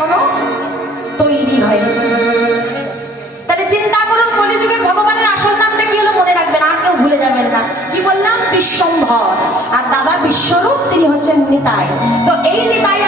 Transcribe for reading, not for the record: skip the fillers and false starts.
এখনো তৈরি হয়নি। তাহলে চিন্তা করুন, কলিযুগে ভগবানের আসল নামটা কি হলো মনে রাখবেন, আর কেউ ভুলে যাবেন না। কি বললাম? বিশ্বম্ভর। আর দাদা বিশ্বরূপ, তিনি হচ্ছেন নিতাই। তো এই নিতাই